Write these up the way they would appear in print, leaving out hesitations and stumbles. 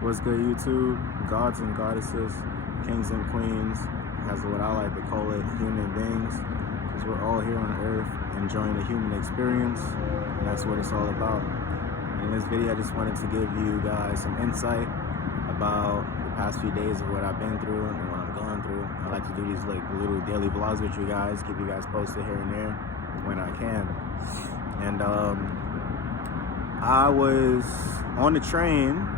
What's good, YouTube? Gods and goddesses, kings and queens, as what I like to call it, human beings, because we're all here on earth enjoying the human experience, and that's what it's all about. In this video, I just wanted to give you guys some insight about the past few days of what I've been through and what I'm going through. I like to do these like little daily vlogs with you guys, keep you guys posted here and there when I can. And I was on the train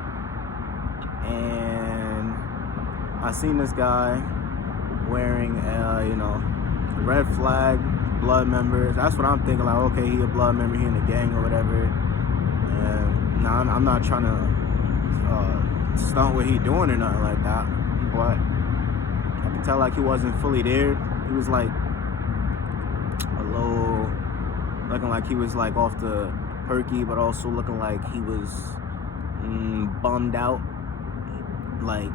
and I seen this guy wearing a red flag, blood member. That's what I'm thinking, like, okay, he a blood member, he in the gang or whatever. And now I'm not trying to stunt what he doing or nothing like that, but I could tell like he wasn't fully there. He was like a little looking like he was like off the perky, but also looking like he was bummed out. Like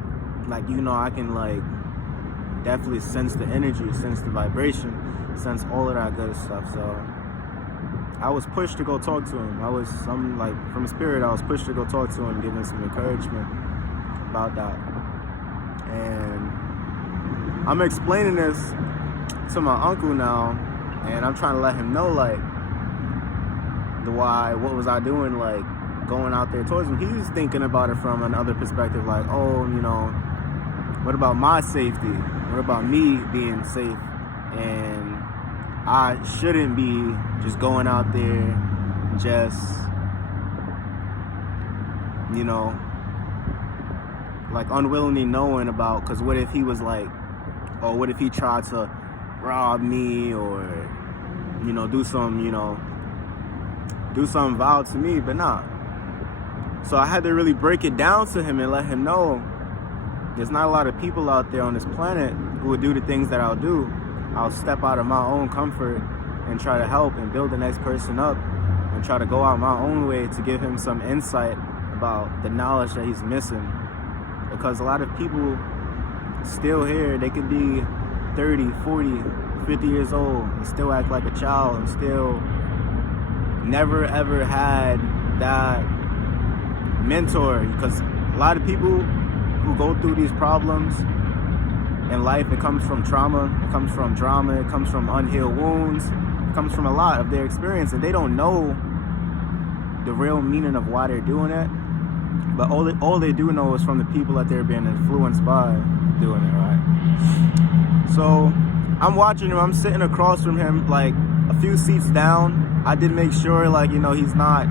I can like definitely sense the energy, sense the vibration, sense all of that good stuff. So I was pushed to go talk to him. From spirit, I was pushed to go talk to him, give him some encouragement about that. And I'm explaining this to my uncle now, and I'm trying to let him know like what was I doing, like going out there towards him. He's thinking about it from another perspective, like, oh, what about my safety? What about me being safe? And I shouldn't be just going out there just, like unwillingly knowing about, because what if he was like, or what if he tried to rob me or, do something vile to me, but nah. So I had to really break it down to him and let him know there's not a lot of people out there on this planet who would do the things that I'll do. I'll step out of my own comfort and try to help and build the next person up and try to go out my own way to give him some insight about the knowledge that he's missing. Because a lot of people still here, they could be 30, 40, 50 years old and still act like a child and still never ever had that mentor. Because a lot of people who go through these problems in life, it comes from trauma, it comes from drama, it comes from unhealed wounds, it comes from a lot of their experience, and they don't know the real meaning of why they're doing it. But all they do know is from the people that they're being influenced by doing it, right? So I'm watching him, I'm sitting across from him, like a few seats down. I did make sure, like, he's not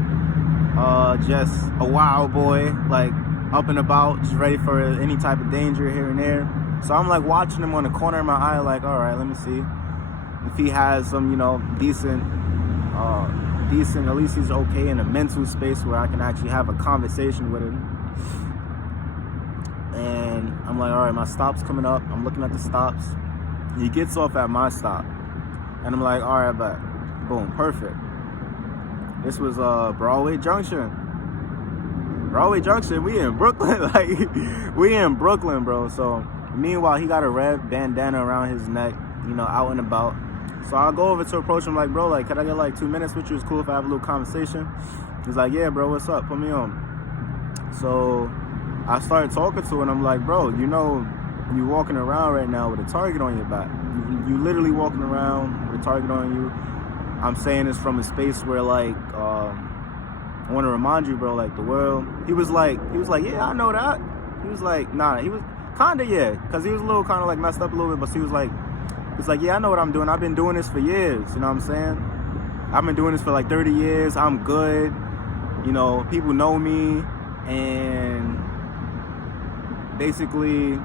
just a wild boy, like up and about, just ready for any type of danger here and there. So I'm like watching him on the corner of my eye, like, all right, let me see if he has some, decent, at least he's okay in a mental space where I can actually have a conversation with him. And I'm like, all right, my stop's coming up. I'm looking at the stops. He gets off at my stop. And I'm like, all right, bet. Boom, perfect. This was Broadway Junction. Broadway Junction, we in Brooklyn. Like, we in Brooklyn, bro. So meanwhile, he got a red bandana around his neck, out and about. So I'll go over to approach him like, bro, like, could I get like 2 minutes with you? It's cool if I have a little conversation. He's like, yeah, bro, what's up? Put me on. So I started talking to him, and I'm like, bro, you walking around right now with a target on your back. You literally walking around with a target on you. I'm saying this from a space where, like, I want to remind you, bro, like, the world. He was like, yeah, I know that. He was like, nah, he was kind of, yeah, because he was a little kind of like messed up a little bit, but he was like, yeah, I know what I'm doing. I've been doing this for years, you know what I'm saying? I've been doing this for like 30 years. I'm good. People know me. And basically,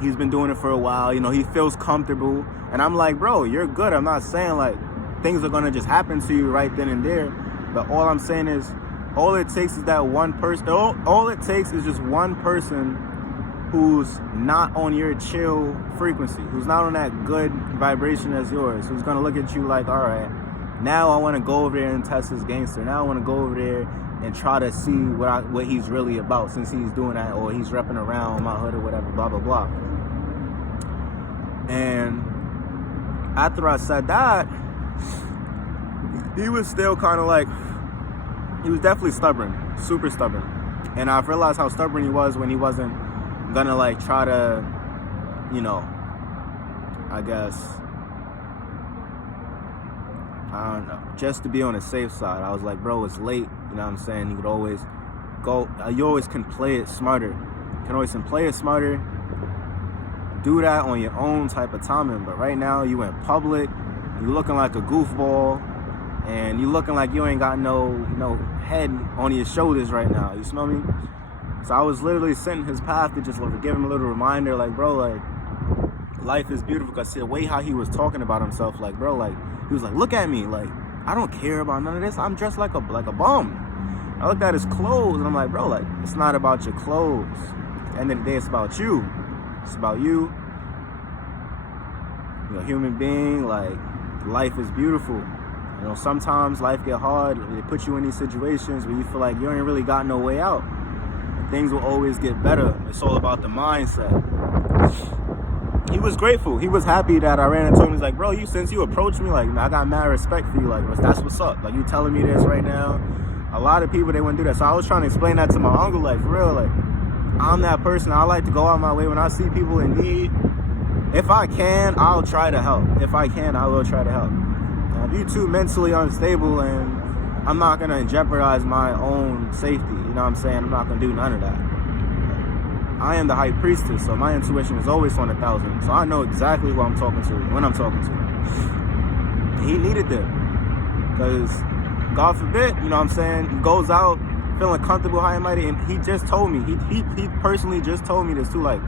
he's been doing it for a while. He feels comfortable. And I'm like, bro, you're good. I'm not saying like things are going to just happen to you right then and there. But all I'm saying is, all it takes is that one person. All it takes is just one person who's not on your chill frequency, who's not on that good vibration as yours, who's gonna look at you like, all right, now I want to go over there and test this gangster. Now I want to go over there and try to see what he's really about, since he's doing that, or he's repping around my hood or whatever, blah blah blah. And after I said that, he was still kind of like, he was definitely stubborn, super stubborn. And I've realized how stubborn he was when he wasn't gonna like try to, I guess, I don't know, just to be on the safe side. I was like, bro, it's late. You know what I'm saying? You could always go, you always can play it smarter. You can always play it smarter. Do that on your own type of timing. But right now, you in public, you looking like a goofball, and you looking like you ain't got no head on your shoulders right now. You smell me? So I was literally setting his path to just like give him a little reminder, like, bro, like, life is beautiful. Because the way how he was talking about himself, like, bro, like, he was like, look at me, like, I don't care about none of this. I'm dressed like a bum. I looked at his clothes, and I'm like, bro, like, it's not about your clothes. At the end of the day, it's about you. It's about you. You're a human being. Like, life is beautiful. You know, sometimes life get hard. They put you in these situations where you feel like you ain't really got no way out. And things will always get better. It's all about the mindset. He was grateful. He was happy that I ran into him. He's like, bro, since you approached me, like, I got mad respect for you. Like, that's what's up. Like, you telling me this right now. A lot of people, they wouldn't do that. So I was trying to explain that to my uncle, like, for real, like, I'm that person. I like to go out my way when I see people in need. If I can, I'll try to help. If I can, I will try to help. Now, if you're too mentally unstable, and I'm not going to jeopardize my own safety, you know what I'm saying? I'm not going to do none of that. I am the high priestess, so my intuition is always on 1,000. So I know exactly who I'm talking to when I'm talking to him. He needed them. Because, God forbid, you know what I'm saying, he goes out feeling comfortable, high and mighty, and he just told me, he personally just told me this too, like,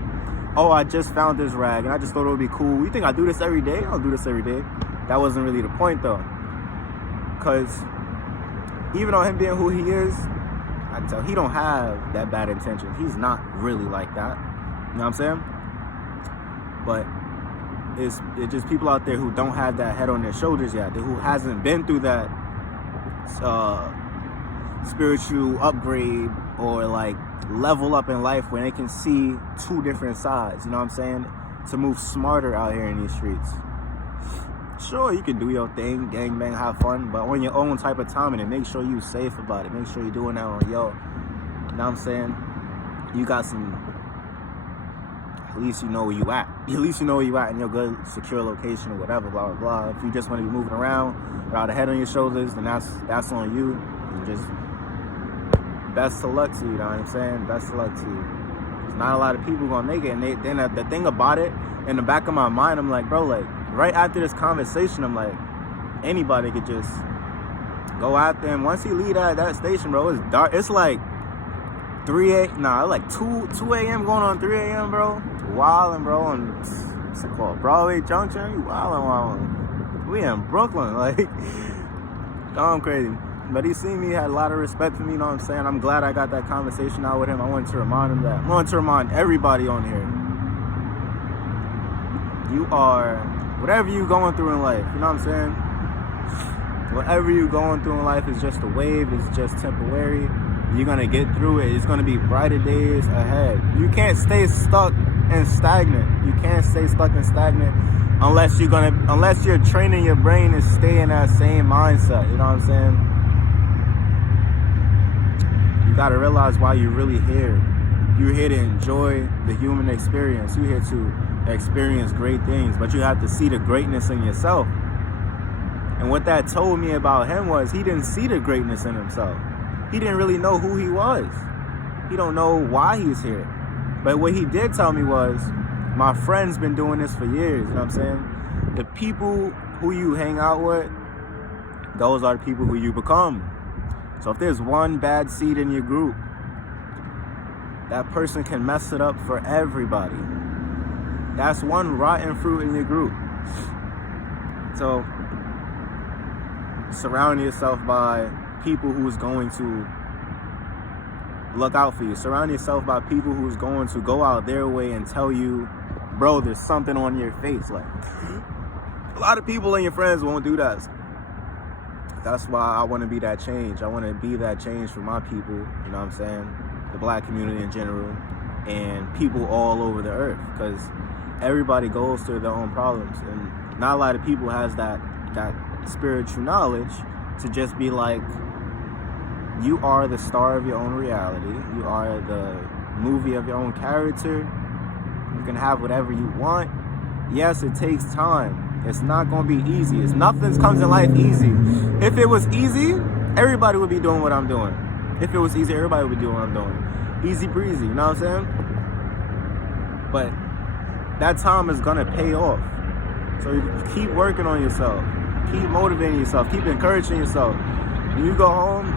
oh, I just found this rag, and I just thought it would be cool. You think I do this every day? I don't do this every day. That wasn't really the point, though. Because even on him being who he is, I can tell he don't have that bad intentions. He's not really like that. You know what I'm saying? But it's just people out there who don't have that head on their shoulders yet, who hasn't been through that spiritual upgrade or like level up in life where they can see two different sides, you know what I'm saying? To move smarter out here in these streets. Sure, you can do your thing, gangbang, have fun, but on your own type of timing, and make sure you're safe about it. Make sure you're doing that on you know what I'm saying? You got some, at least you know where you at. At least you know where you at in your good, secure location or whatever, blah, blah, blah. If you just want to be moving around without a head on your shoulders, then that's on you. And just best of luck to you, you know what I'm saying? Best of luck to you. There's not a lot of people gonna make it. And then the thing about it, in the back of my mind, I'm like, bro, like, right after this conversation, I'm like, anybody could just go out there. And once he leave that station, bro, it's dark. It's like 2 a.m. going on 3 a.m., bro. Wildin', bro, on, what's it called, Broadway Junction? You wildin'. We in Brooklyn, like, going crazy. But he seen me, had a lot of respect for me, you know what I'm saying? I'm glad I got that conversation out with him. I wanted to remind him that. I wanted to remind everybody on here. You are, whatever you going through in life, you know what I'm saying? Whatever you going through in life is just a wave, it's just temporary. You're gonna get through it. It's gonna be brighter days ahead. You can't stay stuck and stagnant. You can't stay stuck and stagnant unless you're training your brain to stay in that same mindset, you know what I'm saying? You gotta realize why you're really here. You're here to enjoy the human experience. You're here to experience great things, but you have to see the greatness in yourself. And what that told me about him was he didn't see the greatness in himself. He didn't really know who he was. He don't know why he's here. But what he did tell me was, my friend's been doing this for years, you know what I'm saying? The people who you hang out with, those are the people who you become. So if there's one bad seed in your group, that person can mess it up for everybody. That's one rotten fruit in your group. So surround yourself by people who's going to look out for you. Surround yourself by people who's going to go out their way and tell you, bro, there's something on your face. Like, a lot of people and your friends won't do that. That's why I want to be that change. I want to be that change for my people, you know what I'm saying? The black community in general, and people all over the earth, because everybody goes through their own problems, and not a lot of people has that spiritual knowledge to just be like, You are the star of your own reality. You are the movie of your own character. You can have whatever you want. Yes, it takes time. It's not going to be easy. Nothing comes in life easy. If it was easy, everybody would be doing what I'm doing. If it was easy, everybody would be doing what I'm doing. Easy breezy, you know what I'm saying? But that time is going to pay off. So you keep working on yourself. Keep motivating yourself. Keep encouraging yourself. When you go home,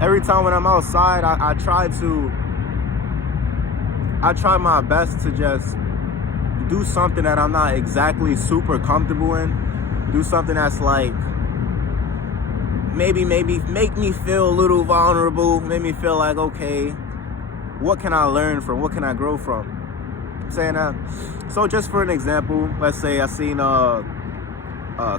every time when I'm outside, I try my best to just do something that I'm not exactly super comfortable in. Do something that's like, maybe make me feel a little vulnerable. Make me feel like, okay, what can I learn from? What can I grow from? I'm saying that. So just for an example, let's say I seen a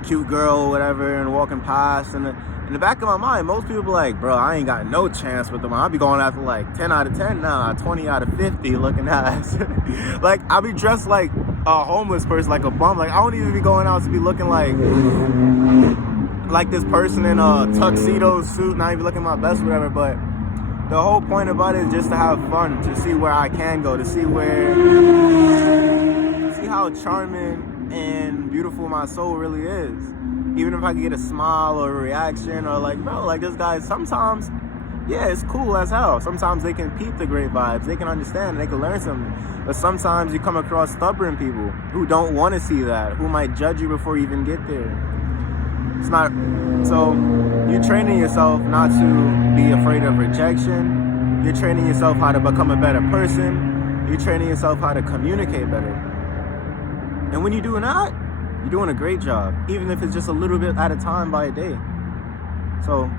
cute girl or whatever and walking past, and in the back of my mind, most people be like, bro, I ain't got no chance with them. I'll be going after like 10 out of 10 now, 20 out of 50 looking ass. Like, I'll be dressed like a homeless person, like a bum. Like, I don't even be going out to be looking like this person in a tuxedo suit, not even looking my best, whatever. But the whole point about it is just to have fun, to see where I can go, to see how charming and beautiful my soul really is. Even if I can get a smile or a reaction, or like, bro, like this guy, sometimes, yeah, it's cool as hell. Sometimes they can peep the great vibes, they can understand, they can learn something. But sometimes you come across stubborn people who don't want to see that, who might judge you before you even get there. It's not, so you're training yourself not to be afraid of rejection. You're training yourself how to become a better person. You're training yourself how to communicate better. And when you're doing that, you're doing a great job, even if it's just a little bit at a time by a day. So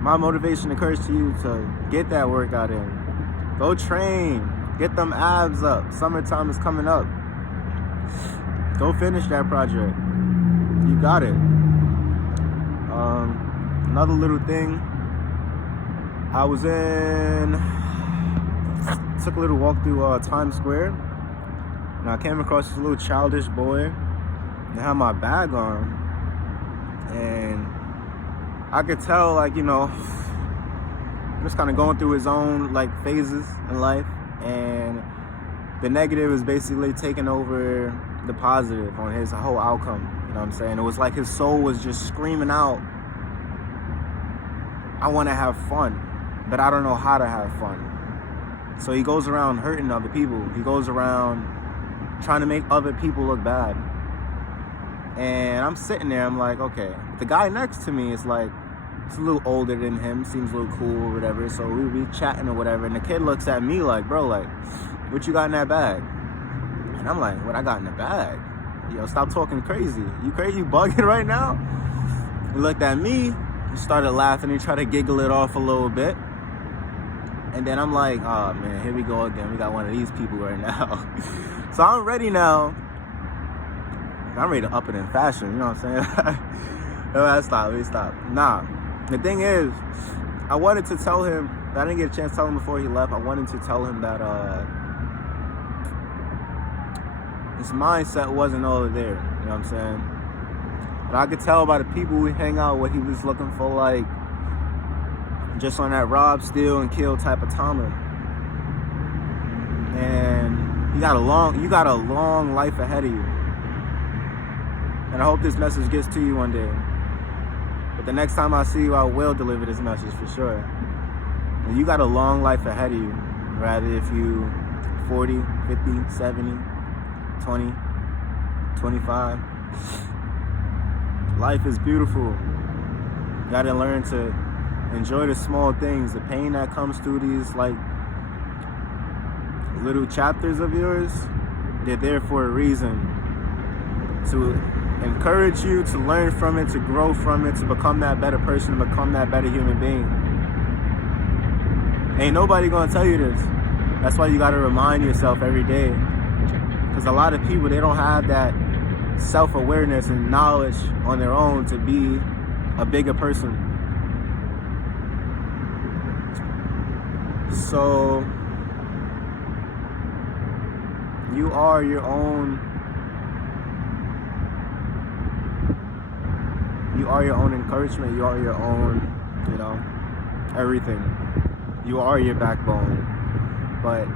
my motivation occurs to you to get that workout in. Go train. Get them abs up. Summertime is coming up. Go finish that project. You got it. Another little thing. I took a little walk through Times Square. And I came across this little childish boy. And had my bag on, and I could tell, like, you know, just kind of going through his own like phases in life, and the negative is basically taking over the positive on his whole outcome. You know what I'm saying? It was like his soul was just screaming out, I want to have fun, but I don't know how to have fun. So he goes around hurting other people. He goes around trying to make other people look bad. And I'm sitting there, I'm like, okay. The guy next to me is like, it's a little older than him, seems a little cool or whatever. So we be chatting or whatever. And the kid looks at me like, bro, like, what you got in that bag? And I'm like, what I got in the bag? Yo, stop talking crazy. You crazy? You bugging right now? He looked at me, he started laughing. He tried to giggle it off a little bit. And then I'm like, oh man, here we go again. We got one of these people right now. So I'm ready now. I'm ready to up it in fashion, you know what I'm saying? Let me stop. Nah, the thing is, I wanted to tell him, I didn't get a chance to tell him before he left. I wanted to tell him that his mindset wasn't all there, you know what I'm saying? But I could tell by the people we hang out what he was looking for, like, just on that rob, steal, and kill type of timing. And you got a long life ahead of you. And I hope this message gets to you one day. But the next time I see you, I will deliver this message for sure. And you got a long life ahead of you. Rather if you 40, 50, 70, 20, 25. Life is beautiful. You gotta learn to enjoy the small things. The pain that comes through these like little chapters of yours, they're there for a reason. To encourage you to learn from it, to grow from it, to become that better person, to become that better human being. Ain't nobody gonna tell you this. That's why you gotta remind yourself every day. Because a lot of people, they don't have that self-awareness and knowledge on their own to be a bigger person. So you are your own encouragement. You are your own you know, everything. You are your backbone. But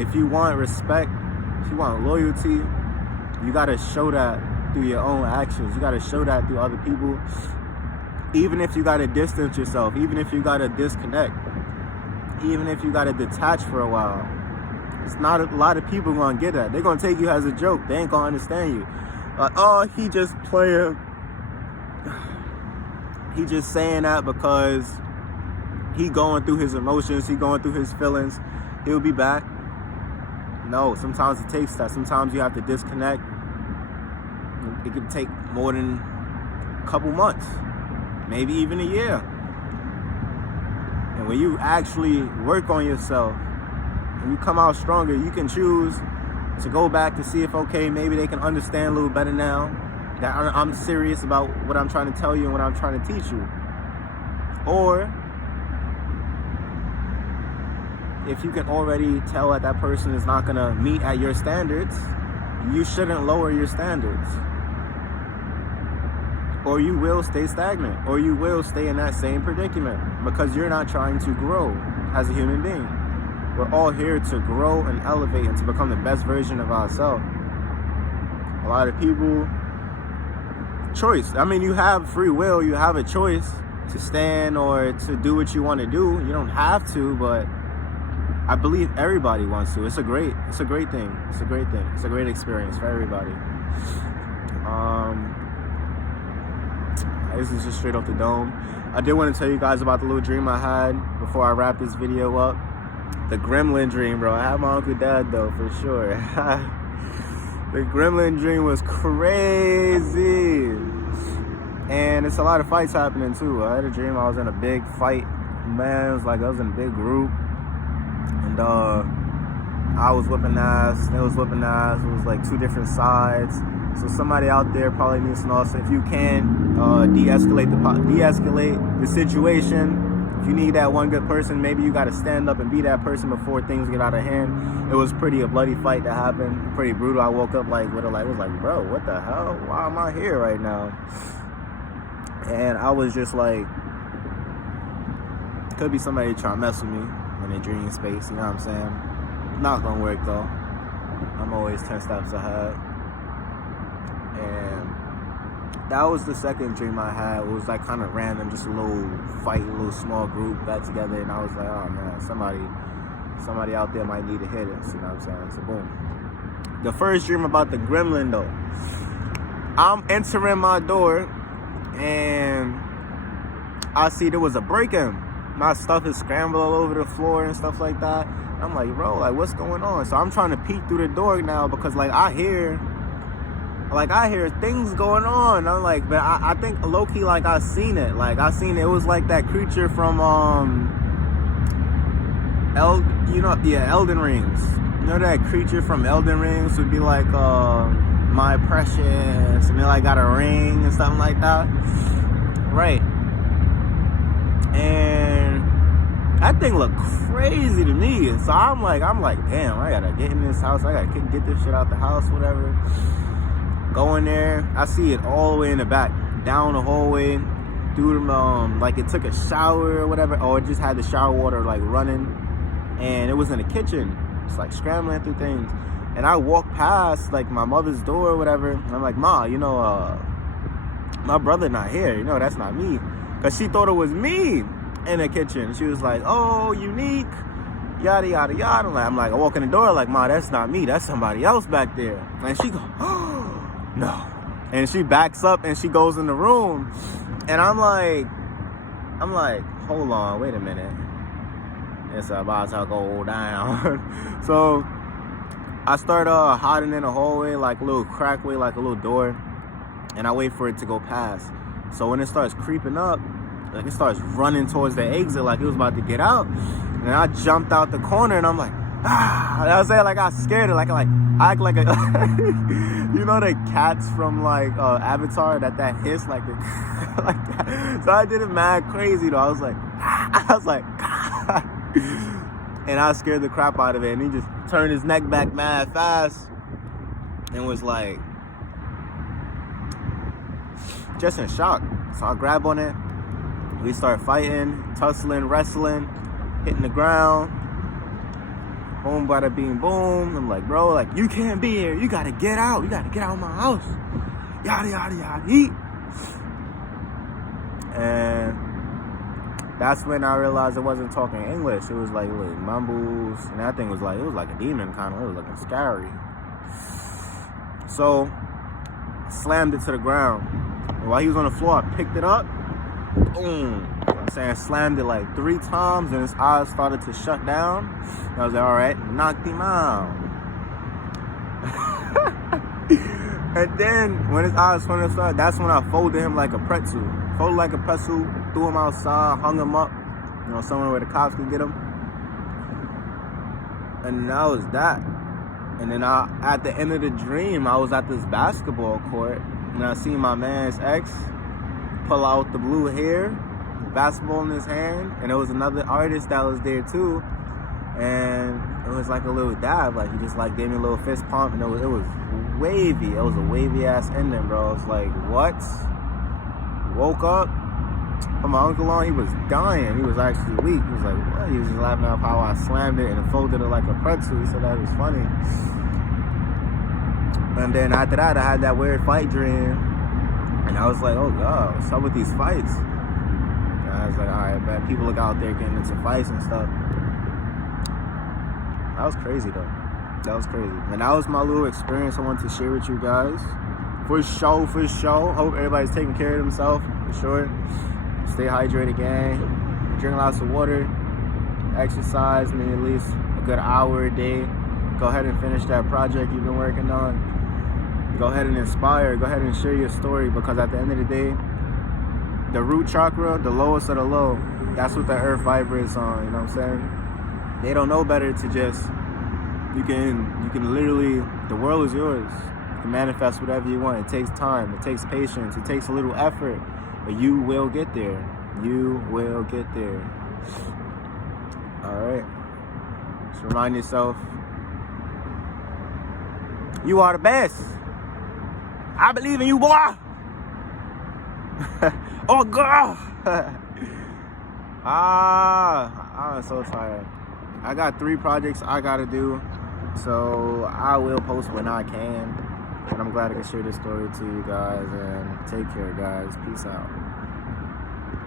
if you want respect, if you want loyalty, you gotta show that through your own actions. You gotta show that through other people. Even if you gotta distance yourself, even if you gotta disconnect, even if you gotta detach for a while. It's not a lot of people gonna get that. They're gonna take you as a joke. They ain't gonna understand you. Like, oh, he just playing. He just saying that because he going through his emotions. He going through his feelings. He'll be back. No, sometimes it takes that. Sometimes you have to disconnect. It can take more than a couple months, maybe even a year. And when you actually work on yourself, and you come out stronger, you can choose to go back to see if, okay, maybe they can understand a little better now that I'm serious about what I'm trying to tell you and what I'm trying to teach you. Or if you can already tell that that person is not gonna meet at your standards, you shouldn't lower your standards. Or you will stay stagnant, or you will stay in that same predicament because you're not trying to grow as a human being. We're all here to grow and elevate and to become the best version of ourselves. A lot of people, choice. I mean, you have free will, you have a choice to stand or to do what you want to do. You don't have to, but I believe everybody wants to. It's a great thing. It's a great thing. It's a great experience for everybody. This is just straight off the dome. I did want to tell you guys about the little dream I had before I wrap this video up. The gremlin dream, bro. I had my Uncle Dad, though, for sure. The gremlin dream was crazy. And it's a lot of fights happening, too. I had a dream I was in a big fight. Man, it was like I was in a big group. And I was whipping ass. They was whipping ass. It was like two different sides. So somebody out there probably needs to know. So if you can de-escalate the situation. If you need that one good person, maybe you got to stand up and be that person before things get out of hand. It was a bloody fight that happened, pretty brutal. I woke up it was like, bro, what the hell? Why am I here right now? And I was just like, could be somebody trying to mess with me in a dream space, you know what I'm saying? Not gonna work though. I'm always 10 steps ahead. And that was the second dream I had. It was like kind of random, just a little fight, a little small group got together, and I was like, oh man, somebody out there might need to hit us, you know what I'm saying? So boom. The first dream about the gremlin though, I'm entering my door and I see there was a break-in. My stuff is scrambled all over the floor and stuff like that. I'm like, bro, like what's going on? So I'm trying to peek through the door now because like I hear things going on. I'm like, but I think low-key like I seen it. Like I seen it was like that creature from Elden Rings. You know that creature from Elden Rings would be like my precious, and they like got a ring and something like that. Right. And that thing looked crazy to me. So I'm like, damn, I gotta get in this house. I gotta get this shit out the house, whatever. Go in there. I see it all the way in the back, down the hallway, through like it took a shower or whatever, or it just had the shower water like running, and it was in the kitchen. It's like scrambling through things. And I walked past like my mother's door or whatever. And I'm like, Ma, you know, my brother not here. You know, that's not me. Because she thought it was me in the kitchen. She was like, oh, unique, yada, yada, yada. I'm like, I walk in the door like, Ma, that's not me. That's somebody else back there. And she goes, oh, no. And she backs up and she goes in the room. And I'm like, hold on, wait a minute. It's about to go down. So I start hiding in the hallway, like a little crack way, like a little door. And I wait for it to go past. So when it starts creeping up, like it starts running towards the exit like it was about to get out. And I jumped out the corner and I'm like, ah. And I was saying, like I scared it, like I act like a you know the cats from like Avatar that hiss like that. So I did it mad crazy though. I was like and I scared the crap out of it, and he just turned his neck back mad fast and was like just in shock. So I grab on it, We start fighting, tussling, wrestling, hitting the ground. Boom, bada beam, boom. I'm like, bro, like, you can't be here. You gotta get out. You gotta get out of my house. Yada, yada, yada. And that's when I realized it wasn't talking English. It was like mumbles. And that thing was like, it was like a demon kind of. It was looking scary. So, slammed it to the ground. And while he was on the floor, I picked it up. Boom. I'm saying, slammed it like 3 times, and his eyes started to shut down. And I was like, all right, knocked him out. And then when his eyes finally started, that's when I folded him like a pretzel. Folded like a pretzel, threw him outside, hung him up, somewhere where the cops could get him. And that was that. And then at the end of the dream, I was at this basketball court, and I seen my man's ex pull out the blue hair, basketball in his hand, and there was another artist that was there too, and it was like a little dab, like he just like gave me a little fist pump, and it was wavy. It was a wavy ass ending, bro. I was like, what? Woke up, put my uncle on, he was dying. He was actually weak. He was like, what? He was just laughing at how I slammed it and folded it like a pretzel. He said that was funny. And then after that, I had that weird fight dream. And I was like, oh God, what's up with these fights? And I was like, all right, man, people look out there getting into fights and stuff. That was crazy though. That was crazy. And that was my little experience I wanted to share with you guys. For sure. Hope everybody's taking care of themselves, for sure. Stay hydrated, gang. Drink lots of water. Exercise, maybe at least a good hour a day. Go ahead and finish that project you've been working on. Go ahead and inspire. Go ahead and share your story, because at the end of the day, the root chakra, the lowest of the low, that's what the earth vibrates on, you know what I'm saying? They don't know better to just, you can literally, the world is yours. You can manifest whatever you want. It takes time, it takes patience, it takes a little effort, but you will get there. You will get there. All right. Just remind yourself, you are the best. I believe in you, boy. Oh, girl. I'm so tired. I got 3 projects I gotta do, so I will post when I can. And I'm glad I can share this story to you guys. And take care, guys. Peace out.